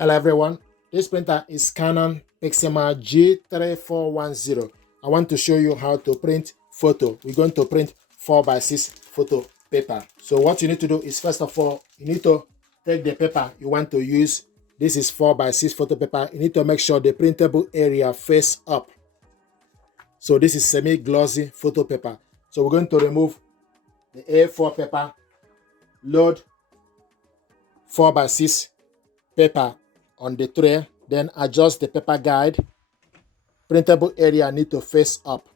Hello everyone, this printer is Canon PIXMA G3410. I want to show you how to print photo. We're going to print 4x6 photo paper. So what you need to do is, first of all, you need to take the paper you want to use. This is 4x6 photo paper. You need to make sure the printable area face up. So this is semi-glossy photo paper. So we're going to remove the A4 paper, load 4x6 paper on the tray, then adjust the paper guide. Printable area need to face up.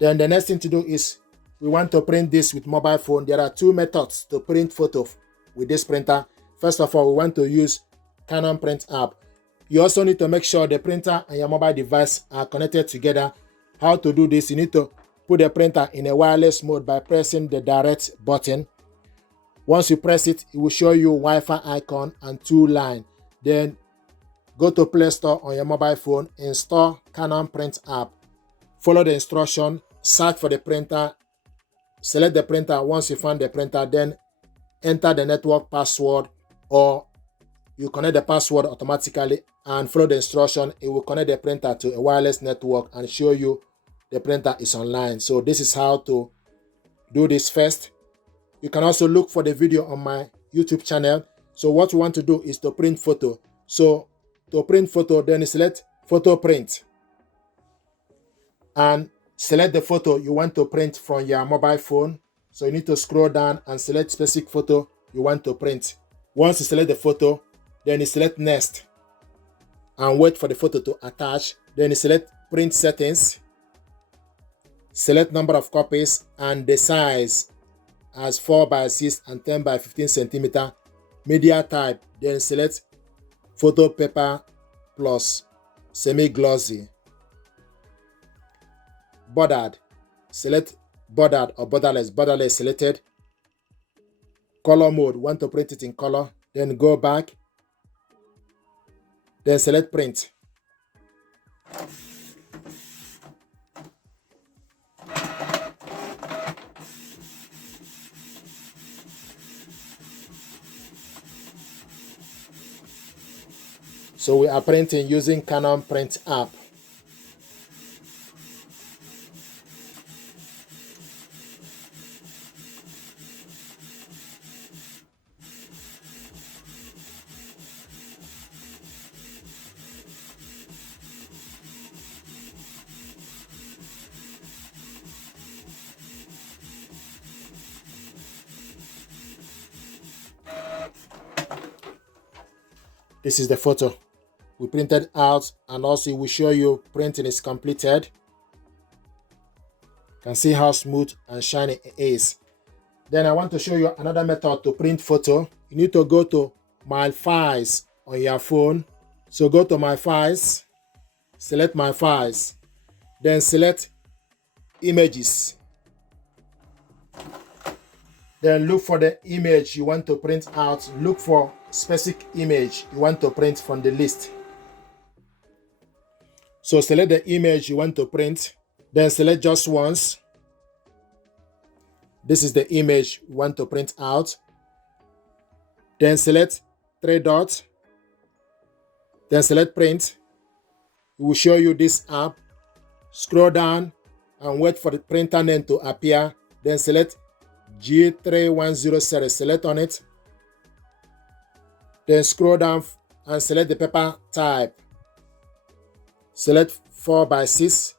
Then the next thing to do is, we want to print this with mobile phone. There are two methods to print photo with this printer. First of all, we want to use Canon print app. You also need to make sure the printer and your mobile device are connected together. How to do this? You need to put the printer in a wireless mode by pressing the direct button. Once you press it, it will show you Wi-Fi icon and 2 line. Then go to Play Store on your mobile phone, install Canon print app. Follow the instruction, search for the printer, select the printer. Once you find the printer, then enter the network password, or you connect the password automatically and follow the instruction. It will connect the printer to a wireless network and show you the printer is online. So this is how to do this first. You can also look for the video on my YouTube channel. So what we want to do is to print photo. So to print photo, then you select photo print and select the photo you want to print from your mobile phone. So you need to scroll down and select specific photo you want to print. Once you select the photo, then you select next and wait for the photo to attach. Then you select print settings, select number of copies and the size as 4x6 and 10x15 centimeter. Media type, then select photo paper plus semi-glossy. Bordered, select bordered or borderless. Borderless selected. Color mode, want to print it in color, then go back, then select print. So we are printing using Canon print app. This is the photo we printed out, and also we show you printing is completed. You can see how smooth and shiny it is. Then I want to show you another method to print photo. You need to go to My Files on your phone. So go to My Files, select My Files, then select Images. Then look for the image you want to print out. Look for specific image you want to print from the list. So select the image you want to print, then select just once. This is the image you want to print out. Then select 3 dots, then select print. It will show you this app. Scroll down and wait for the printer name to appear. Then select G3410 series, select on it. Then scroll down and select the paper type. Select 4x6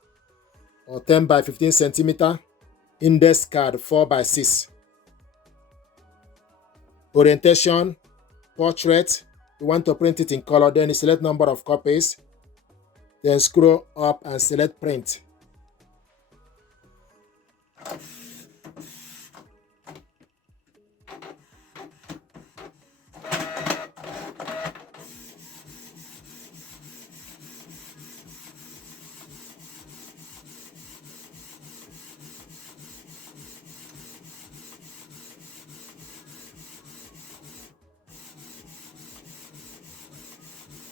or 10x15 centimeter. Index card 4x6. Orientation, portrait. You want to print it in color, then you select number of copies. Then scroll up and select print. This is the photo we printed out. You can see how smooth and shiny it is. Then I want to show you another method to print photo. You need to go to My Files on your phone. So go to My Files, select My Files, then select Images.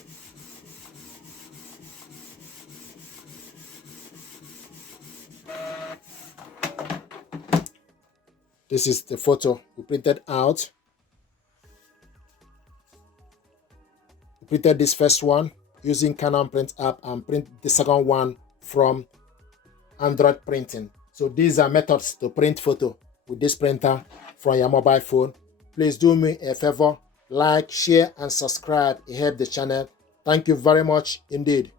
Then look for the image you want to print out. Look for specific image you want to print from the list. So select the photo you want to print out. Then look for the specific image you want to print from the list. This is the photo we printed out. printed this first one using Canon print app and print the second one from Android printing. So these are methods to print photo with this printer from your mobile phone. Please do me a favor, like, share and subscribe. It helps the channel. Thank you very much indeed.